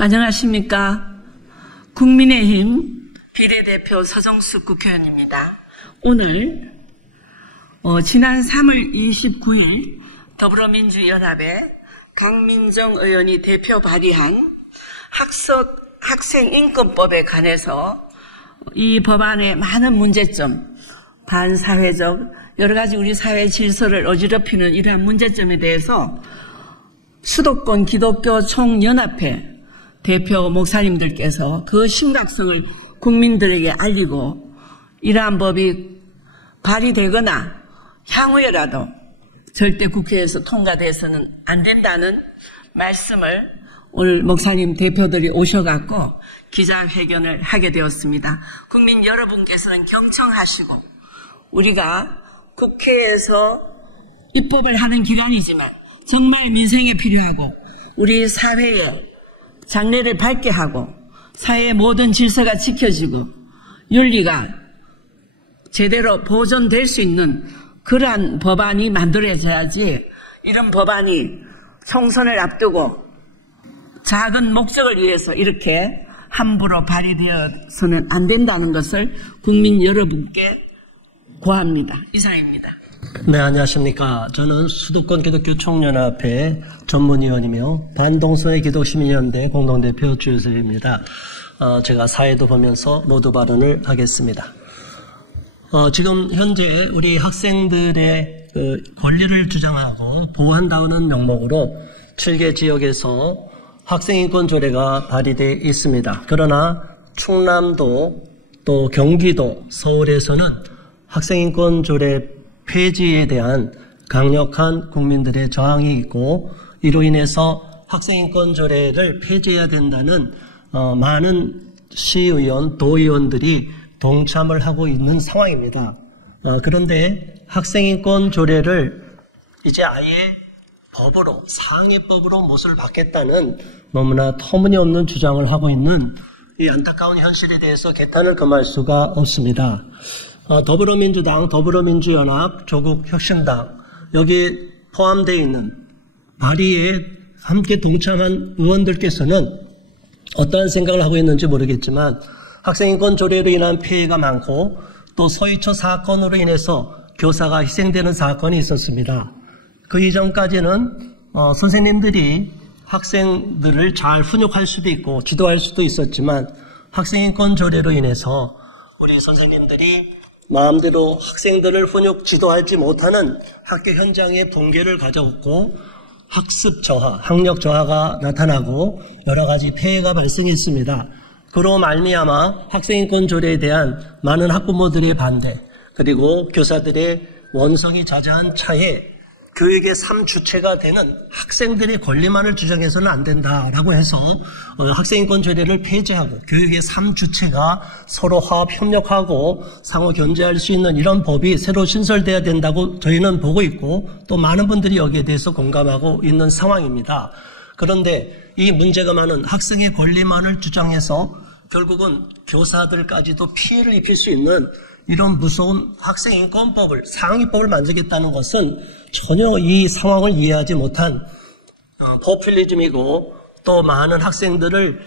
안녕하십니까. 국민의힘 비례대표 서정숙 국회의원입니다. 오늘 지난 3월 29일 더불어민주연합의 강민정 의원이 대표 발의한 학생인권법에 관해서 이 법안의 많은 문제점, 반사회적 여러 가지 우리 사회 질서를 어지럽히는 이러한 문제점에 대해서 수도권 기독교 총연합회 대표 목사님들께서 그 심각성을 국민들에게 알리고 이러한 법이 발의되거나 향후에라도 절대 국회에서 통과돼서는 안 된다는 말씀을 오늘 목사님 대표들이 오셔갖고 기자회견을 하게 되었습니다. 국민 여러분께서는 경청하시고 우리가 국회에서 입법을 하는 기관이지만 정말 민생에 필요하고 우리 사회의 장래를 밝게 하고 사회의 모든 질서가 지켜지고 윤리가 제대로 보존될 수 있는 그러한 법안이 만들어져야지 이런 법안이 총선을 앞두고 작은 목적을 위해서 이렇게 함부로 발의되어서는 안 된다는 것을 국민 여러분께 고합니다. 이상입니다. 네, 안녕하십니까. 저는 수도권 기독교 총연합회 전문위원이며 반동서의 기독시민연대 공동대표 주유석입니다. 제가 사회도 보면서 모두 발언을 하겠습니다. 지금 현재 우리 학생들의 권리를 주장하고 보호한다는 명목으로 7개 지역에서 학생인권 조례가 발의되어 있습니다. 그러나 충남도 또 경기도 서울에서는 학생인권 조례 폐지에 대한 강력한 국민들의 저항이 있고 이로 인해서 학생인권 조례를 폐지해야 된다는 많은 시의원, 도의원들이 동참을 하고 있는 상황입니다. 그런데 학생인권 조례를 이제 아예 법으로, 상위법으로 못을 받겠다는 너무나 터무니없는 주장을 하고 있는 이 안타까운 현실에 대해서 개탄을 금할 수가 없습니다. 더불어민주당, 더불어민주연합, 조국혁신당 여기에 포함되어 있는 발의에 함께 동참한 의원들께서는 어떠한 생각을 하고 있는지 모르겠지만 학생인권 조례로 인한 피해가 많고 또 서희초 사건으로 인해서 교사가 희생되는 사건이 있었습니다. 그 이전까지는 선생님들이 학생들을 잘 훈육할 수도 있고 지도할 수도 있었지만 학생인권 조례로 인해서 우리 선생님들이 마음대로 학생들을 훈육, 지도하지 못하는 학교 현장의 붕괴를 가져왔고 학습 저하, 학력 저하가 나타나고 여러 가지 폐해가 발생했습니다. 그로 말미암아 학생인권 조례에 대한 많은 학부모들의 반대 그리고 교사들의 원성이 자자한 차에 교육의 3주체가 되는 학생들의 권리만을 주장해서는 안 된다라고 해서 학생인권 조례를 폐지하고 교육의 3주체가 서로 화합 협력하고 상호 견제할 수 있는 이런 법이 새로 신설돼야 된다고 저희는 보고 있고 또 많은 분들이 여기에 대해서 공감하고 있는 상황입니다. 그런데 이 문제가 많은 학생의 권리만을 주장해서 결국은 교사들까지도 피해를 입힐 수 있는 이런 무서운 학생인권법을, 상위법을 만들겠다는 것은 전혀 이 상황을 이해하지 못한 포퓰리즘이고 또 많은 학생들을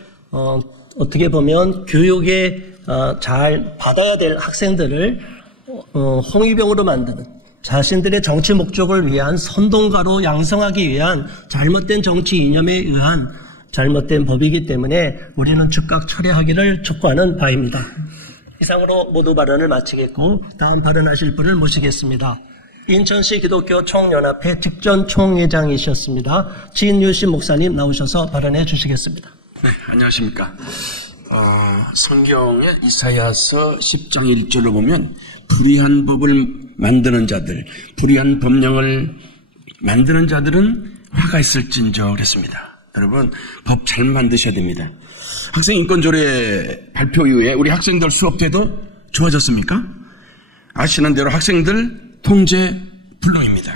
어떻게 보면 교육에 잘 받아야 될 학생들을 홍위병으로 만드는 자신들의 정치 목적을 위한 선동가로 양성하기 위한 잘못된 정치 이념에 의한 잘못된 법이기 때문에 우리는 즉각 철회하기를 촉구하는 바입니다. 이상으로 모두 발언을 마치겠고 다음 발언하실 분을 모시겠습니다. 인천시 기독교 총연합회 직전 총회장이셨습니다. 진유신 목사님 나오셔서 발언해 주시겠습니다. 네, 안녕하십니까. 성경의 이사야서 10장 1절을 보면 불의한 법을 만드는 자들, 불의한 법령을 만드는 자들은 화가 있을진저 그랬습니다. 여러분, 법 잘 만드셔야 됩니다. 학생인권조례 발표 이후에 우리 학생들 수업 때도 좋아졌습니까? 아시는 대로 학생들 통제 불능입니다.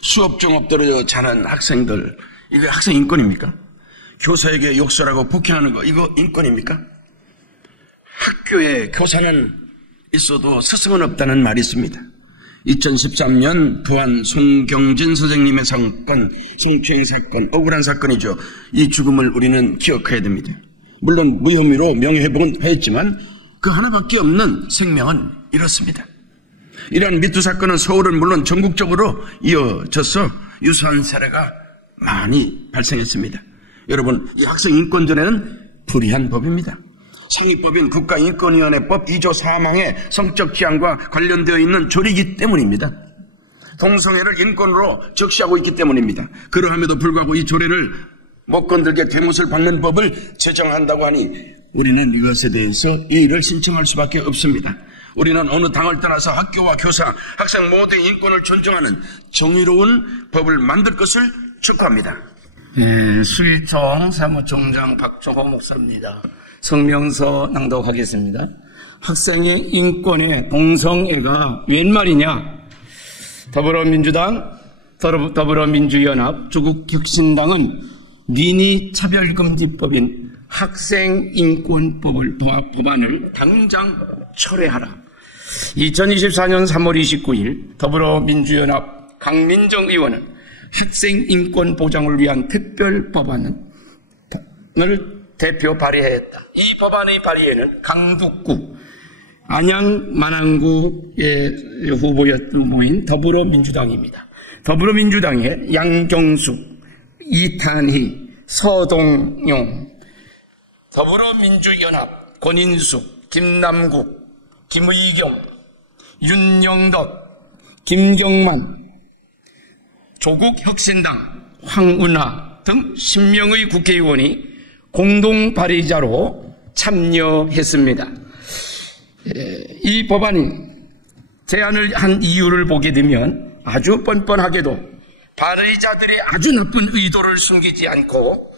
수업 중 엎드려 자는 학생들, 이거 학생인권입니까? 교사에게 욕설하고 폭행하는 거, 이거 인권입니까? 학교에 교사는 있어도 스승은 없다는 말이 있습니다. 2013년 부안 손경진 선생님의 사건, 성추행 사건, 억울한 사건이죠. 이 죽음을 우리는 기억해야 됩니다. 물론 무혐의로 명예회복은 했지만 그 하나밖에 없는 생명은 잃었습니다. 이러한 미투 사건은 서울은 물론 전국적으로 이어져서 유사한 사례가 많이 발생했습니다. 여러분, 이 학생 인권전에는 불이한 법입니다. 상위법인 국가인권위원회법 2조 4항의 성적 지향과 관련되어 있는 조례이기 때문입니다. 동성애를 인권으로 적시하고 있기 때문입니다. 그러함에도 불구하고 이 조례를 못 건들게 대못을 박는 법을 제정한다고 하니 우리는 이것에 대해서 이의를 신청할 수밖에 없습니다. 우리는 어느 당을 떠나서 학교와 교사, 학생 모두의 인권을 존중하는 정의로운 법을 만들 것을 촉구합니다. 수의총 사무총장 박종호 목사입니다. 성명서 낭독하겠습니다. 학생의 인권에 동성애가 웬 말이냐? 더불어민주당, 더불어민주연합, 조국혁신당은 민의 차별금지법인 학생인권법을 법안을 당장 철회하라. 2024년 3월 29일 더불어민주연합 강민정 의원은 학생인권 보장을 위한 특별법안을 대표 발의했다. 이 법안의 발의에는 강북구, 안양, 만안구의 후보인 더불어민주당입니다. 더불어민주당의 양경숙, 이탄희, 서동용, 더불어민주연합 권인숙, 김남국, 김의경, 윤영덕, 김경만, 조국혁신당, 황운하 등 10명의 국회의원이 공동 발의자로 참여했습니다. 이 법안이 제안을 한 이유를 보게 되면 아주 뻔뻔하게도 발의자들의 아주 나쁜 의도를 숨기지 않고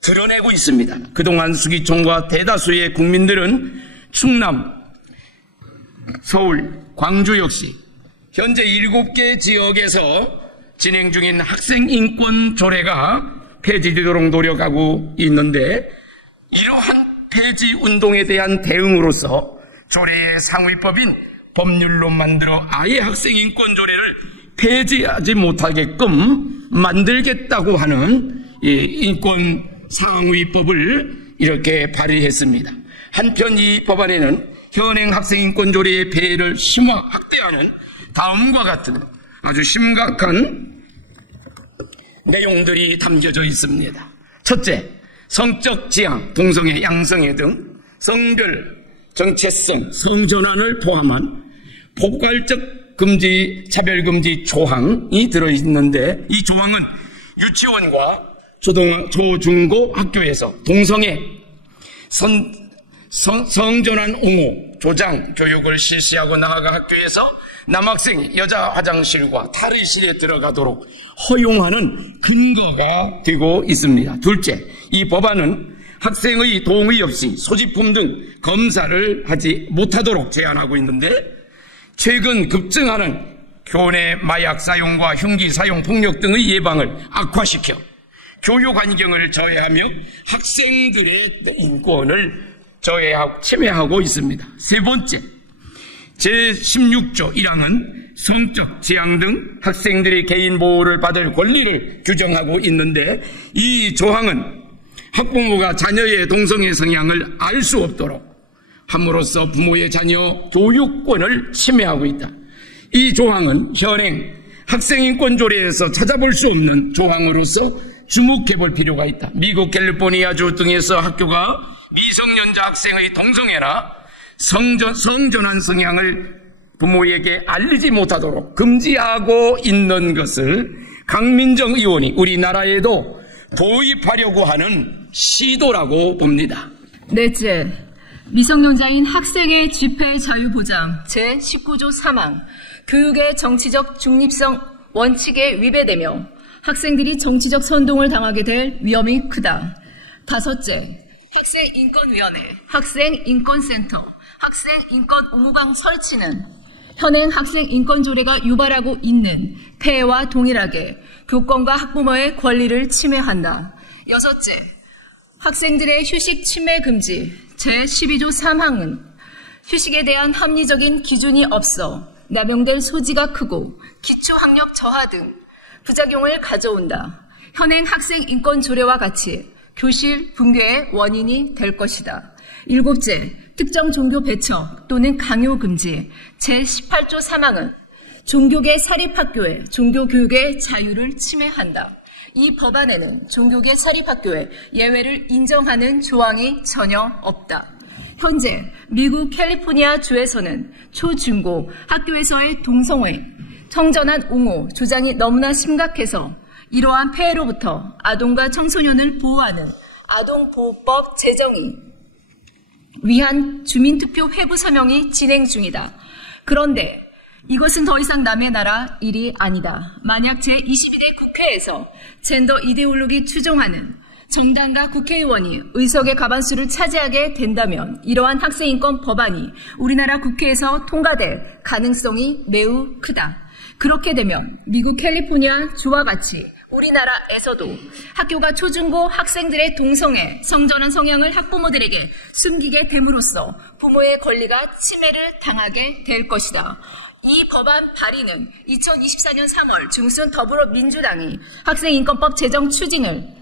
드러내고 있습니다. 그동안 수기총과 대다수의 국민들은 충남, 서울, 광주 역시 현재 7개 지역에서 진행 중인 학생인권 조례가 폐지되도록 노력하고 있는데 이러한 폐지 운동에 대한 대응으로서 조례의 상위법인 법률로 만들어 아예 학생인권 조례를 폐지하지 못하게끔 만들겠다고 하는 인권 상위법을 이렇게 발의했습니다. 한편 이 법안에는 현행 학생인권 조례의 폐해를 심화 확대하는 다음과 같은 아주 심각한 내용들이 담겨져 있습니다. 첫째, 성적 지향, 동성애, 양성애 등 성별, 정체성, 성전환을 포함한 포괄적 금지, 차별금지 조항이 들어있는데 이 조항은 유치원과 초중고 학교에서 동성애, 성전환 옹호, 조장 교육을 실시하고 나아가 학교에서 남학생이 여자 화장실과 탈의실에 들어가도록 허용하는 근거가 되고 있습니다. 둘째, 이 법안은 학생의 동의 없이 소지품 등 검사를 하지 못하도록 제한하고 있는데 최근 급증하는 교내 마약 사용과 흉기 사용 폭력 등의 예방을 악화시켜 교육 환경을 저해하며 학생들의 인권을 침해하고 있습니다. 세 번째, 제16조 1항은 성적 지향 등 학생들의 개인 보호를 받을 권리를 규정하고 있는데 이 조항은 학부모가 자녀의 동성애 성향을 알 수 없도록 함으로써 부모의 자녀 교육권을 침해하고 있다. 이 조항은 현행 학생인권 조례에서 찾아볼 수 없는 조항으로서 주목해볼 필요가 있다. 미국 캘리포니아주 등에서 학교가 미성년자 학생의 동성애나 성전환 성향을 부모에게 알리지 못하도록 금지하고 있는 것을 강민정 의원이 우리나라에도 도입하려고 하는 시도라고 봅니다. 넷째, 미성년자인 학생의 집회 자유 보장 제19조 3항 교육의 정치적 중립성 원칙에 위배되며 학생들이 정치적 선동을 당하게 될 위험이 크다. 다섯째, 학생인권위원회, 학생인권센터, 학생인권우무방 설치는 현행 학생인권조례가 유발하고 있는 폐해와 동일하게 교권과 학부모의 권리를 침해한다. 여섯째, 학생들의 휴식 침해 금지 제12조 3항은 휴식에 대한 합리적인 기준이 없어 남용될 소지가 크고 기초학력 저하 등 부작용을 가져온다. 현행 학생 인권 조례와 같이 교실 붕괴의 원인이 될 것이다. 7째, 특정 종교 배척 또는 강요 금지. 제18조 3항은 종교계 사립학교의 종교교육의 자유를 침해한다. 이 법안에는 종교계 사립학교의 예외를 인정하는 조항이 전혀 없다. 현재 미국 캘리포니아 주에서는 초중고 학교에서의 동성애, 청전한 옹호, 조장이 너무나 심각해서 이러한 폐해로부터 아동과 청소년을 보호하는 아동보호법 제정이 위한 주민투표 회부 서명이 진행 중이다. 그런데 이것은 더 이상 남의 나라 일이 아니다. 만약 제22대 국회에서 젠더 이데올로기 추종하는 정당과 국회의원이 의석의 과반수를 차지하게 된다면 이러한 학생인권 법안이 우리나라 국회에서 통과될 가능성이 매우 크다. 그렇게 되면 미국 캘리포니아 주와 같이 우리나라에서도 학교가 초중고 학생들의 동성애, 성전환 성향을 학부모들에게 숨기게 됨으로써 부모의 권리가 침해를 당하게 될 것이다. 이 법안 발의는 2024년 3월 중순 더불어민주당이 학생인권법 제정 추진을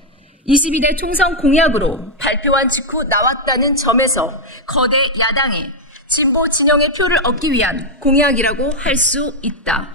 22대 총선 공약으로 발표한 직후 나왔다는 점에서 거대 야당의 진보 진영의 표를 얻기 위한 공약이라고 할 수 있다.